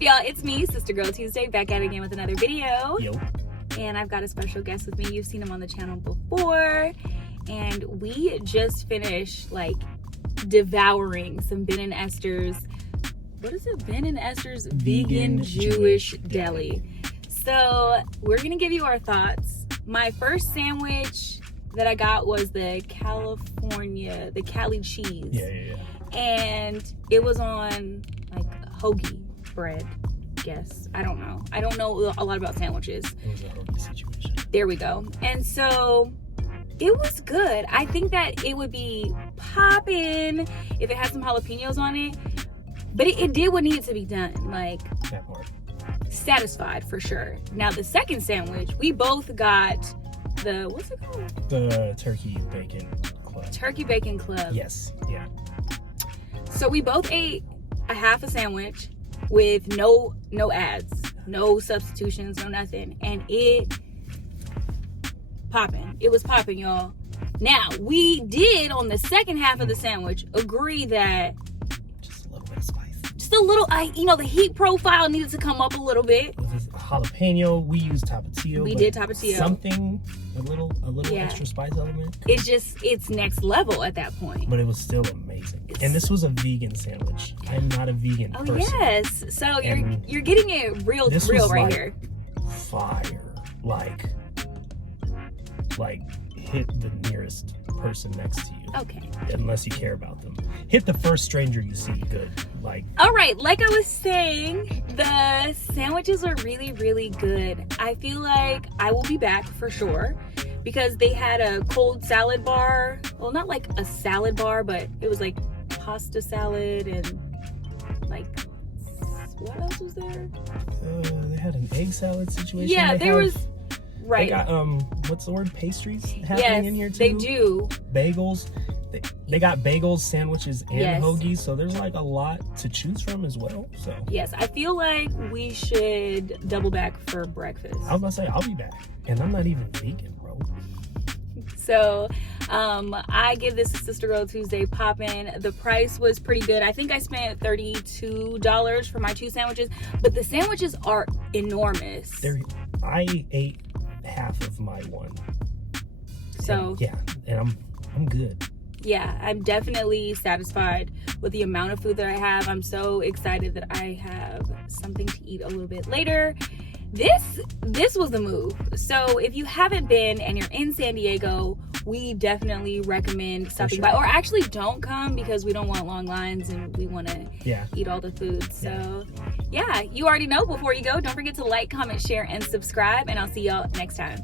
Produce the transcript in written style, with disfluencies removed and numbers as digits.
up, y'all? It's me, Sister Girl Tuesday, back at it again with another video. Yo. And I've got a special guest with me. You've seen him on the channel before. And we just finished, like, devouring some Ben and Esther's, what is it? Ben and Esther's Vegan Jewish Deli. So, we're going to give you our thoughts. My first sandwich that I got was the Cali cheese. Yeah. And it was on, like, hoagie bread, guess. I don't know. I don't know a lot about sandwiches. It was a hoagie situation. There we go. And so it was good. I think that it would be poppin' if it had some jalapenos on it. But it did what needed to be done. Like, That part. satisfied for sure. Now, the second sandwich, we both got the, what's it called? The turkey bacon club. Turkey Bacon Club. Yes. Yeah. So we both ate a half a sandwich with no ads, no substitutions, no nothing. And it popping. It was popping, y'all. Now, we did on the second half of the sandwich agree that Just a little bit of spice. just a little, the heat profile needed to come up a little bit. With this jalapeno, we used tapatio. We but did tapatio. Something, a little Yeah. extra spice element. It's next level at that point. But it was still amazing. And this was a vegan sandwich. I'm not a vegan Oh, person. yes. So And you're getting it real this right was like here. Fire. Like hit the nearest person next to you. Okay. Unless you care about them. Hit the first stranger you see. Good. Like, All right, like I was saying, the sandwiches are really, really good. I feel like I will be back for sure because they had a cold salad bar. Well, not like a salad bar, but it was like pasta salad and like, what else was there? they had an egg salad situation. Yeah, there was, right. They got what's the word? Pastries happening in here too. They do. Bagels. They got bagels, sandwiches, and Yes. hoagies. So there's like a lot to choose from as well. So Yes, I feel like we should double back for breakfast. I was about to say I'll be back, and I'm not even vegan, bro. So I give this Sister Girl Tuesday poppin'. The price was pretty good. I think I spent $32 for my 2 sandwiches, but the sandwiches are enormous. I ate half of my one. So and I'm good. yeah, I'm definitely satisfied with the amount of food that I have. I'm so excited that I have something to eat a little bit later. This was the move. So if you haven't been and you're in San Diego, we definitely recommend stopping by. Or actually don't come because we don't want long lines and we want to eat all the food. So yeah, you already know. Before you go, don't forget to like, comment, share, and subscribe. And I'll see y'all next time.